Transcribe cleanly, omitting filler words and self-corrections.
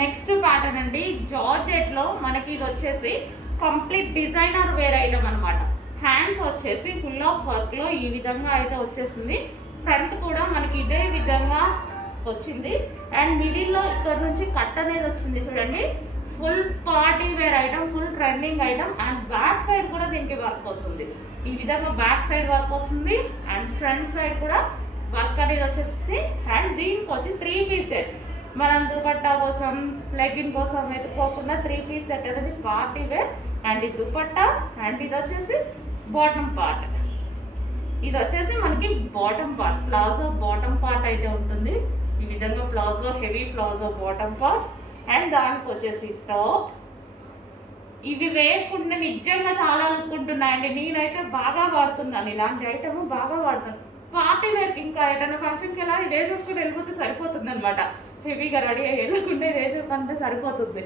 Next pattern అండి, georgette లో మనకి ఇది వచ్చేసి కంప్లీట్ డిజైనర్ వేర్ ఐటమ్ అనమాట. హ్యాండ్స్ వచ్చేసి ఫుల్ ఆఫ్ వర్క్ లో ఈ విధంగా అయితే వచ్చేసింది. ఫ్రంట్ కూడా మనకి ఇదే విధంగా వచ్చింది. అండ్ మిడిల్ లో ఇక్కడ నుంచి కట్ అనేది వచ్చింది చూడండి. Full party wear item, full trending item. And back side కూడా దీనికి వర్క్ వస్తుంది. ఈ విధంగా బ్యాక్ సైడ్ వర్క్ వస్తుంది. అండ్ ఫ్రంట్ సైడ్ కూడా వర్క్ అనేది వచ్చేస్తుంది. అండ్ దీనికి వచ్చి 3 పీస్ సెట్. మనం దుపట్టా కోసం, లెగ్గిన్ కోసం వెతుక్కోకుండా 3 పీస్ సెట్ అనేది పార్టీ వేర్. అండ్ ఈ దుపట్టా, అండ్ ఇది వచ్చేసి బాటమ్ పార్ట్. ఇది వచ్చేసి మనకి bottom part, palazzo bottom part అయితే ఉంటుంది. ఈ విధంగా palazzo, heavy palazzo bottom part. And దానికి వచ్చేసి టాప్. ఇవి వేసుకుంటే నిజంగా చాలా లుక్ ఉంటున్నాయండి. నేనైతే బాగా వాడుతున్నాను, ఇలాంటి ఐటమ్ బాగా వాడుతాను. పార్టీ వేర్కి ఇంకా ఏదైనా ఫంక్షన్కి వెళ్ళాలి వేసేసుకుని వెళ్ళిపోతే సరిపోతుంది అనమాట. హెవీగా రెడీ అయ్యి వెళ్ళకుండా వేసేసుకుంటే సరిపోతుంది.